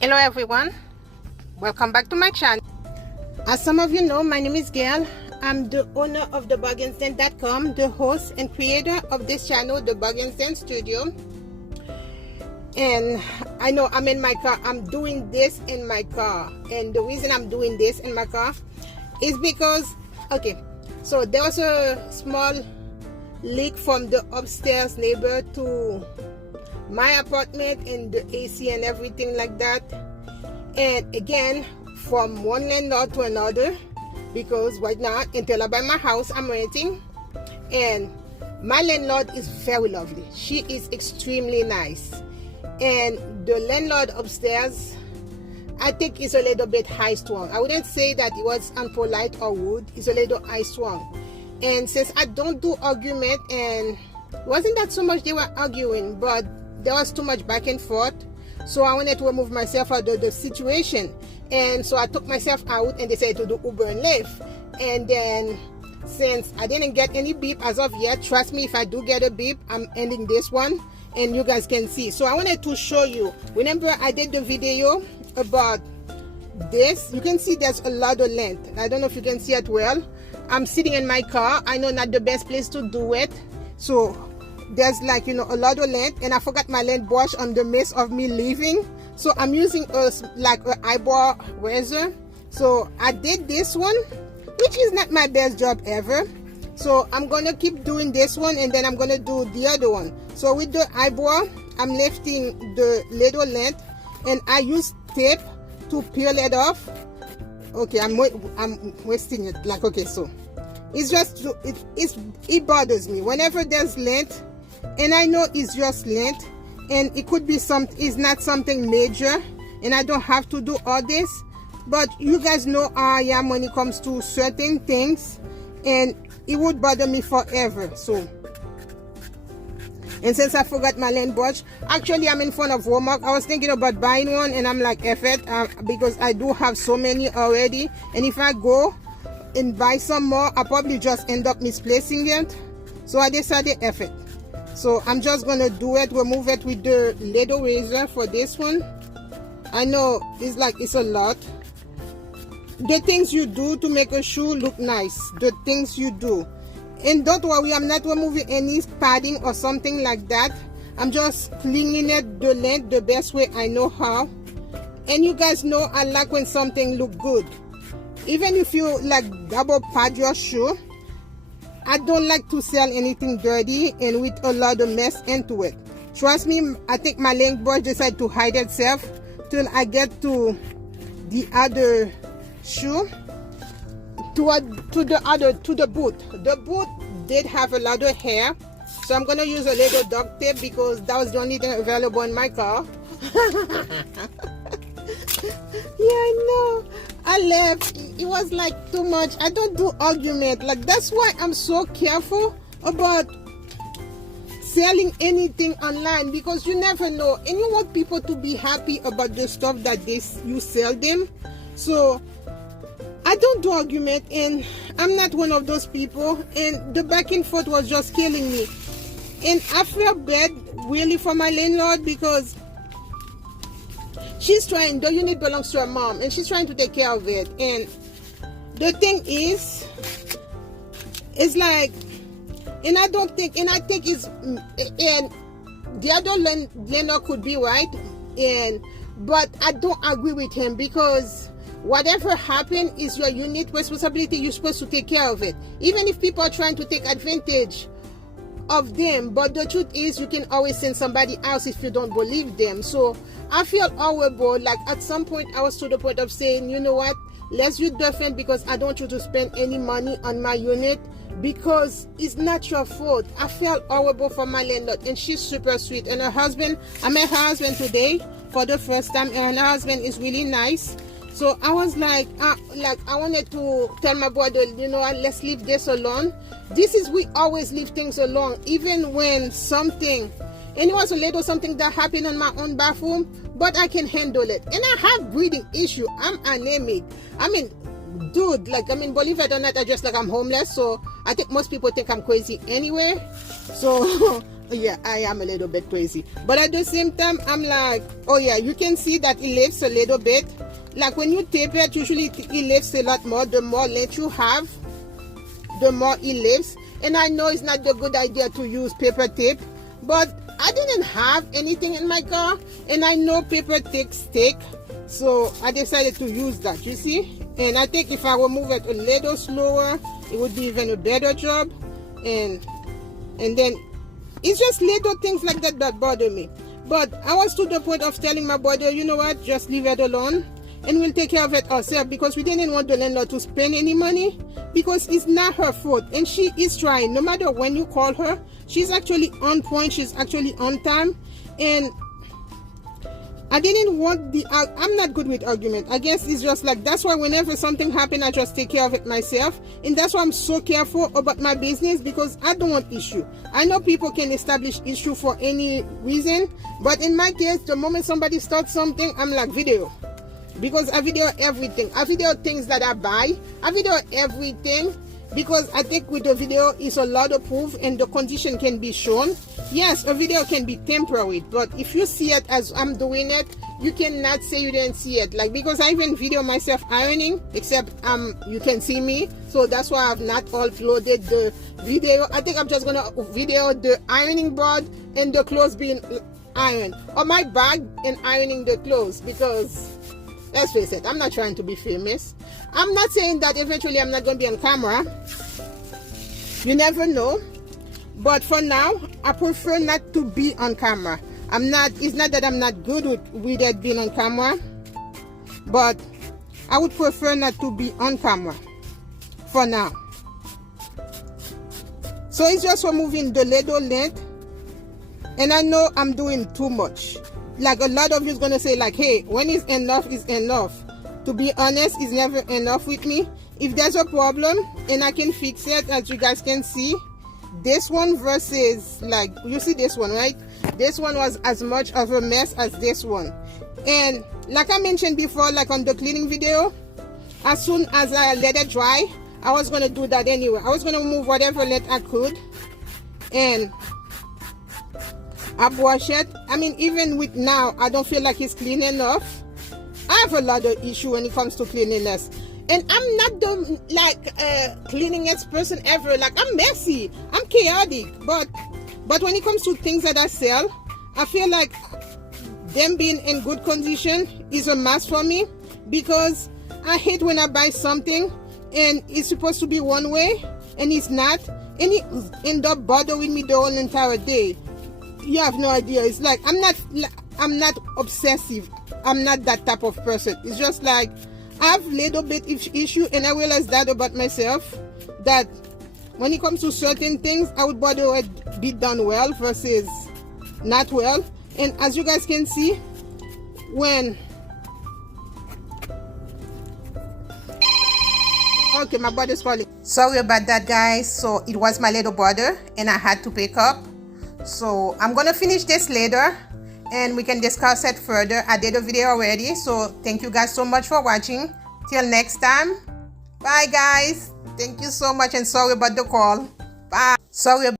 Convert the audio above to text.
Hello everyone, welcome back to my channel. As some of you know, my name is Gail. I'm the owner of TheBargainsden.com, the host and creator of this channel, TheBargainsdenStudio. And I know I'm in my car. I'm doing this in my car, and the reason I'm doing this in my car is because, okay, so there was a small leak from the upstairs neighbor to my apartment and the AC and everything like that. And again, from one landlord to another, because right now until I buy my house, I'm renting, and my landlord is very lovely. She is extremely nice, and the landlord upstairs, I think, is a little bit high strung. I wouldn't say that it was unpolite or rude. It's a little high strung. And since I don't do argument, and it wasn't that so much they were arguing, but there was too much back and forth, so I wanted to remove myself out of the situation. And so I took myself out and decided to do Uber and Lyft. And then since I didn't get any beep as of yet, trust me, if I do get a beep, I'm ending this one and you guys can see. So I wanted to show you, remember I did the video about this? You can see there's a lot of lint. I don't know if you can see it well. I'm sitting in my car. I know not the best place to do it, so there's like, you know, a lot of lint, and I forgot my lint brush on the midst of me leaving, so I'm using a eyebrow razor. So I did this one, which is not my best job ever, so I'm gonna keep doing this one, and then I'm gonna do the other one. So with the eyebrow, I'm lifting the little lint, and I use tape to peel it off. Okay, I'm wasting it. Like, okay, so it's just it bothers me whenever there's lint, and I know it's just lint, and it could be it's not something major, and I don't have to do all this, but you guys know how I am when it comes to certain things, and it would bother me forever. So, and since I forgot my lint brush, actually I'm in front of Walmart. I was thinking about buying one, and I'm like, F it, because I do have so many already, and if I go and buy some more, I'll probably just end up misplacing it. So I decided, F it. So I'm just gonna do it, remove it with the little razor for this one. I know it's a lot. The things you do to make a shoe look nice, the things you do. And don't worry, I'm not removing any padding or something like that. I'm just cleaning it, the lint, the best way I know how. And you guys know I like when something look good. Even if you like double pad your shoe, I don't like to sell anything dirty and with a lot of mess into it. Trust me, I think my lint brush decided to hide itself till I get to the other shoe. To the boot. The boot did have a lot of hair, so I'm gonna use a little duct tape because that was the only thing available in my car. Yeah, I know. I left. It was like too much. I don't do argument. Like, that's why I'm so careful about selling anything online, because you never know, and you want people to be happy about the stuff that you sell them. So I don't do argument, and I'm not one of those people, and the back and forth was just killing me. And I feel bad really for my landlord, because she's trying, the unit belongs to her mom, and she's trying to take care of it. And the thing is, it's like, and I think it's, and the other landlord could be right, but I don't agree with him, because whatever happened is your unit responsibility. You're supposed to take care of it, even if people are trying to take advantage of them. But the truth is, you can always send somebody else if you don't believe them. So I feel horrible. Like, at some point I was to the point of saying, you know what, let's do different, because I don't want you to spend any money on my unit, because it's not your fault. I felt horrible for my landlord, and she's super sweet. And her husband, I met her husband today for the first time, and her husband is really nice. So I was like I wanted to tell my brother, you know what, let's leave this alone. We always leave things alone, even when something, and it was a little something that happened in my own bathroom, but I can handle it. And I have breathing issue. I'm anemic. I mean, dude, believe it or not, I'm homeless, so I think most people think I'm crazy anyway. So yeah, I am a little bit crazy, but at the same time I'm like, oh yeah, you can see that it lifts a little bit. Like when you tape it, usually it lifts a lot more. The more lint you have, the more it lifts. And I know it's not a good idea to use paper tape, but I didn't have anything in my car, and I know paper tape stick, so I decided to use that, you see. And I think if I would move it a little slower, it would be even a better job. And then it's just little things like that that bother me. But I was to the point of telling my brother, you know what, just leave it alone and we'll take care of it ourselves, because we didn't want the landlord to spend any money, because it's not her fault, and she is trying. No matter when you call her, she's actually on point, she's actually on time. And I didn't want I'm not good with argument. I guess it's just like, that's why whenever something happens, I just take care of it myself. And that's why I'm so careful about my business, because I don't want issue. I know people can establish issue for any reason, but in my case, the moment somebody starts something, I'm like, video. Because I video everything. I video things that I buy. I video everything, because I think with the video is a lot of proof and the condition can be shown. Yes, a video can be temporary, but if you see it as I'm doing it, you cannot say you didn't see it. Like, because I even video myself ironing, except you can see me, so that's why I've not uploaded the video. I think I'm just gonna video the ironing board and the clothes being ironed, or my bag and ironing the clothes, because let's face it, I'm not trying to be famous. I'm not saying that eventually I'm not going to be on camera. You never know. But for now, I prefer not to be on camera. It's not that I'm not good with it being on camera, but I would prefer not to be on camera for now. So it's just removing the little lint. And I know I'm doing too much. Like, a lot of you is going to say like, hey, when is enough is enough. To be honest, it's never enough with me. If there's a problem and I can fix it, as you guys can see, this one versus, like, you see this one, right? This one was as much of a mess as this one. And like I mentioned before, like on the cleaning video, as soon as I let it dry, I was going to do that anyway. I was going to remove whatever lint I could, and I wash it. I mean, even with now, I don't feel like it's clean enough. I have a lot of issue when it comes to cleanliness, and I'm not the cleaningest person ever. Like, I'm messy, I'm chaotic, but when it comes to things that I sell, I feel like them being in good condition is a must for me, because I hate when I buy something and it's supposed to be one way and it's not, and it end up bothering me the whole entire day. You have no idea. It's like, I'm not obsessive. I'm not that type of person. It's just like, I have little bit issue, and I realize that about myself, that when it comes to certain things, I would bother it be done well versus not well. And as you guys can see, when okay, my brother's calling. Sorry about that, guys. So it was my little brother and I had to pick up. So I'm gonna finish this later and we can discuss it further. I did a video already, so thank you guys so much for watching. Till next time, bye guys. Thank you so much, and sorry about the call. Bye. Sorry.